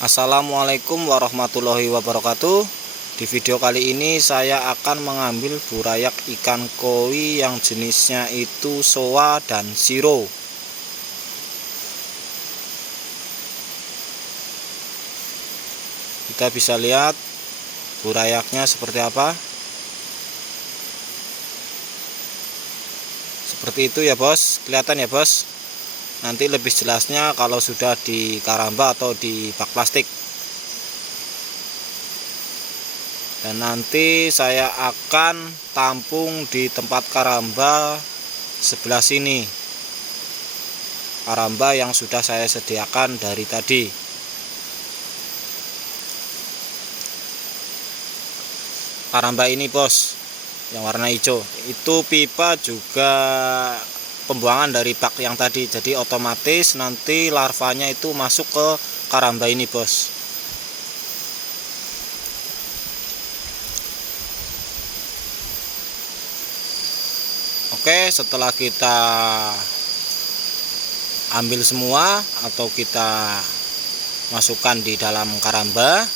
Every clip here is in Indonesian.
Assalamualaikum warahmatullahi wabarakatuh. Di video kali ini saya akan mengambil burayak ikan koi yang jenisnya itu soa dan siro. Kita bisa lihat burayaknya seperti apa. Seperti itu ya bos, kelihatan ya bos. Nanti lebih jelasnya kalau sudah di karamba atau di bak plastik. Dan nanti saya akan tampung di tempat karamba sebelah sini. Karamba yang sudah saya sediakan dari tadi. Karamba ini bos, yang warna hijau. Itu pipa juga pembuangan dari bak yang tadi, jadi otomatis nanti larvanya itu masuk ke karamba ini bos. Oke, setelah kita ambil semua atau kita masukkan di dalam karamba,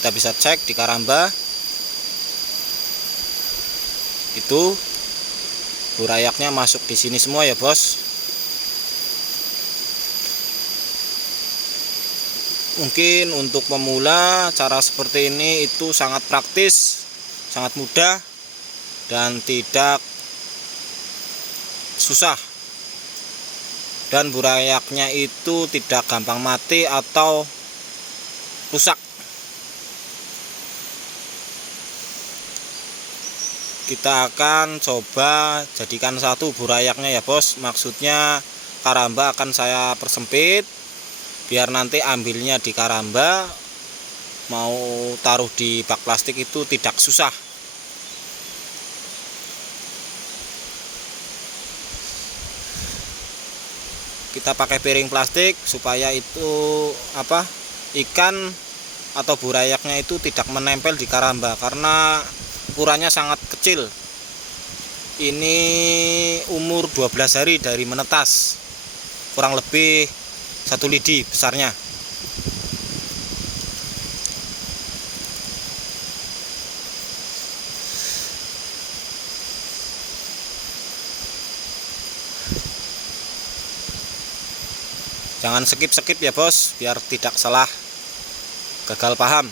kita bisa cek di karamba itu burayaknya masuk di sini semua ya bos. Mungkin untuk pemula cara seperti ini itu sangat praktis, sangat mudah dan tidak susah. Dan burayaknya itu tidak gampang mati atau rusak. Kita akan coba jadikan satu burayaknya ya bos. Maksudnya karamba akan saya persempit biar nanti ambilnya di karamba, mau taruh di bak plastik itu tidak susah. Kita pakai piring plastik supaya itu ikan atau burayaknya itu tidak menempel di karamba karena ukurannya sangat kecil. Ini umur 12 hari dari menetas, kurang lebih 1 lidi besarnya. Jangan skip ya bos, biar tidak salah gagal paham.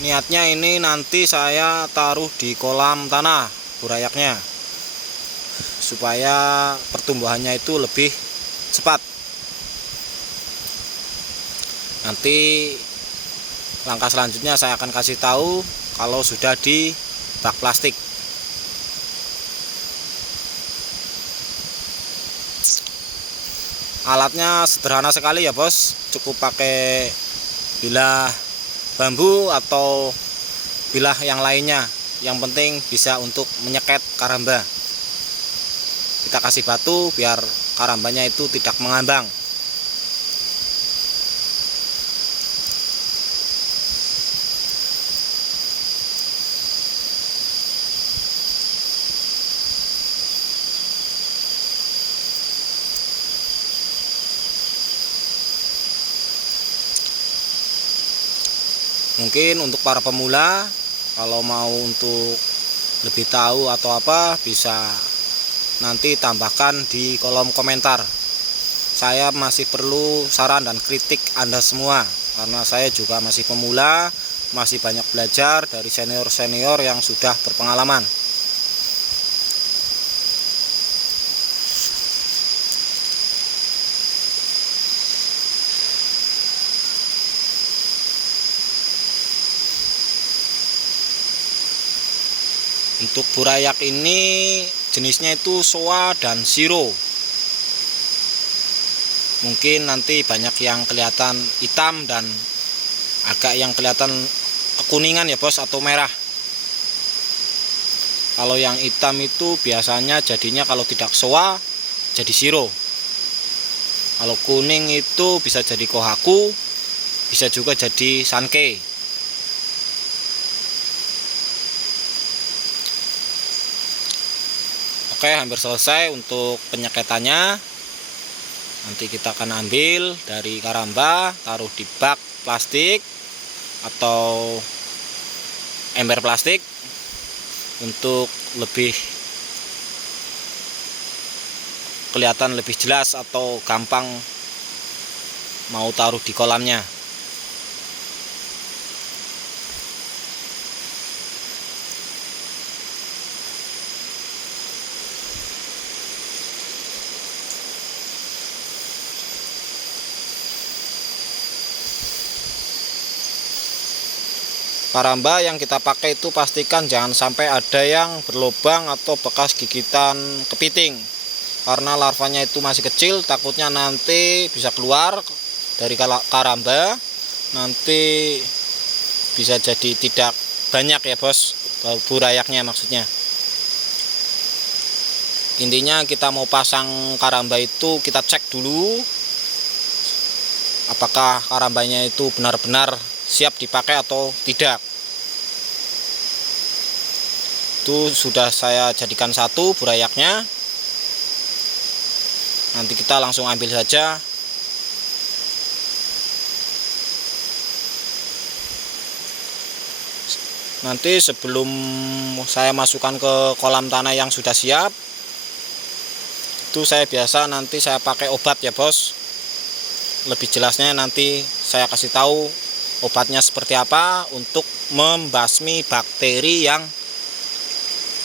Niatnya ini nanti saya taruh di kolam tanah burayaknya supaya pertumbuhannya itu lebih cepat. Nanti langkah selanjutnya saya akan kasih tahu kalau sudah di bak plastik. Alatnya sederhana sekali ya bos, cukup pakai bilah bambu atau bilah yang lainnya, yang penting bisa untuk menyeket karamba. Kita kasih batu biar karambanya itu tidak mengambang. Mungkin untuk para pemula, kalau mau untuk lebih tahu atau apa, bisa nanti tambahkan di kolom komentar. Saya masih perlu saran dan kritik Anda semua, karena saya juga masih pemula, masih banyak belajar dari senior-senior yang sudah berpengalaman. Untuk burayak ini jenisnya itu soa dan siro. Mungkin nanti banyak yang kelihatan hitam dan agak yang kelihatan kekuningan ya bos, atau merah. Kalau yang hitam itu biasanya jadinya kalau tidak soa jadi siro. Kalau kuning itu bisa jadi kohaku, bisa juga jadi sankei. Oke, hampir selesai untuk penyeketannya. Nanti kita akan ambil dari karamba, taruh di bak plastik atau ember plastik untuk lebih kelihatan lebih jelas atau gampang mau taruh di kolamnya. Karamba yang kita pakai itu pastikan jangan sampai ada yang berlubang atau bekas gigitan kepiting, karena larvanya itu masih kecil, takutnya nanti bisa keluar dari karamba, nanti bisa jadi tidak banyak ya bos, burayaknya maksudnya. Intinya kita mau pasang karamba itu kita cek dulu apakah karambanya itu benar-benar siap dipakai atau tidak. Itu sudah saya jadikan satu burayaknya. Nanti kita langsung ambil saja. Nanti sebelum saya masukkan ke kolam tanah yang sudah siap, itu saya biasa nanti saya pakai obat ya bos. Lebih jelasnya nanti saya kasih tahu obatnya seperti apa untuk membasmi bakteri yang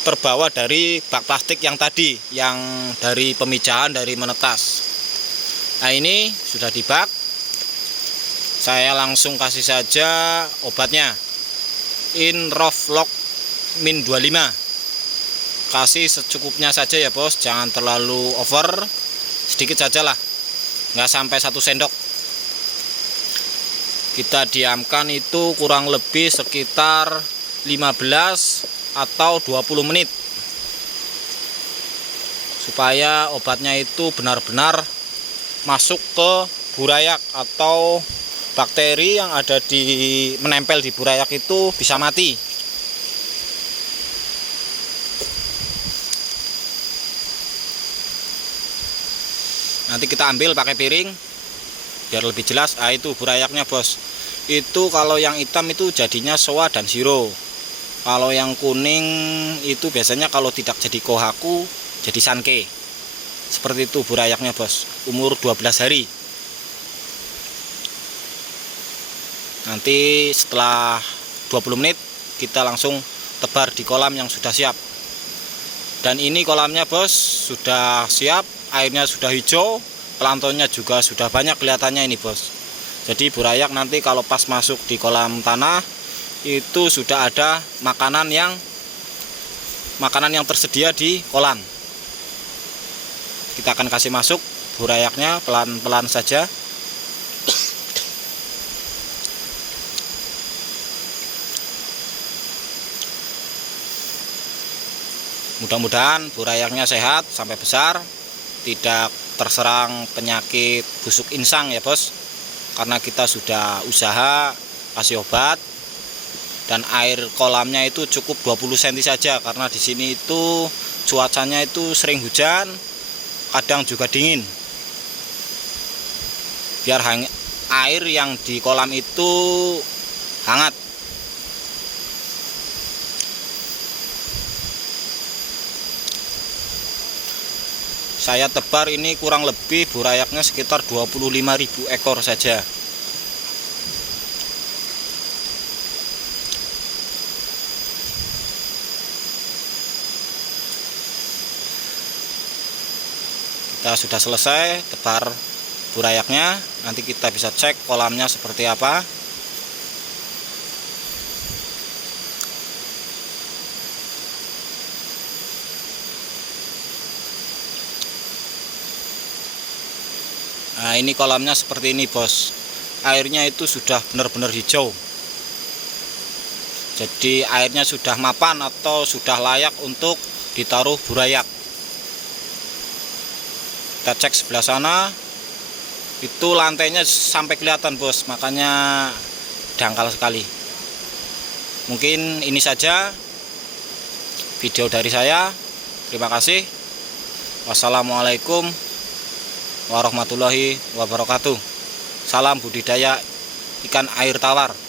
terbawa dari bak plastik yang tadi, yang dari pemijahan dari menetas. Nah, ini sudah di bak. Saya langsung kasih saja obatnya. Inrofloc min 25. Kasih secukupnya saja ya bos, jangan terlalu over, sedikit saja lah, nggak sampai 1 sendok. Kita diamkan itu kurang lebih sekitar 15 atau 20 menit supaya obatnya itu benar-benar masuk ke burayak atau bakteri yang ada menempel di burayak itu bisa mati. Nanti kita ambil pakai piring biar lebih jelas. Ah, itu burayaknya bos. Itu kalau yang hitam itu jadinya soa dan siro. Kalau yang kuning itu biasanya kalau tidak jadi kohaku jadi sanke. Seperti itu burayaknya bos. Umur 12 hari. Nanti setelah 20 menit kita langsung tebar di kolam yang sudah siap. Dan ini kolamnya bos sudah siap, airnya sudah hijau, planktonnya juga sudah banyak kelihatannya ini bos. Jadi burayak nanti kalau pas masuk di kolam tanah itu sudah ada makanan yang tersedia di kolam. Kita akan kasih masuk burayaknya pelan-pelan saja. Mudah-mudahan burayaknya sehat sampai besar, tidak terserang penyakit busuk insang ya bos, karena kita sudah usaha kasih obat. Dan air kolamnya itu cukup 20 cm saja, karena di sini itu cuacanya itu sering hujan, kadang juga dingin. Biar air yang di kolam itu hangat. Saya tebar ini kurang lebih burayaknya sekitar 25.000 ekor saja. Kita sudah selesai tebar burayaknya. Nanti kita bisa cek kolamnya seperti apa. Nah, ini kolamnya seperti ini bos. Airnya itu sudah benar-benar hijau. Jadi airnya sudah mapan atau sudah layak untuk ditaruh burayak. Kita cek sebelah sana, itu lantainya sampai kelihatan bos, makanya dangkal sekali. Mungkin ini saja video dari saya. Terima kasih. Wassalamualaikum warahmatullahi wabarakatuh. Salam budidaya ikan air tawar.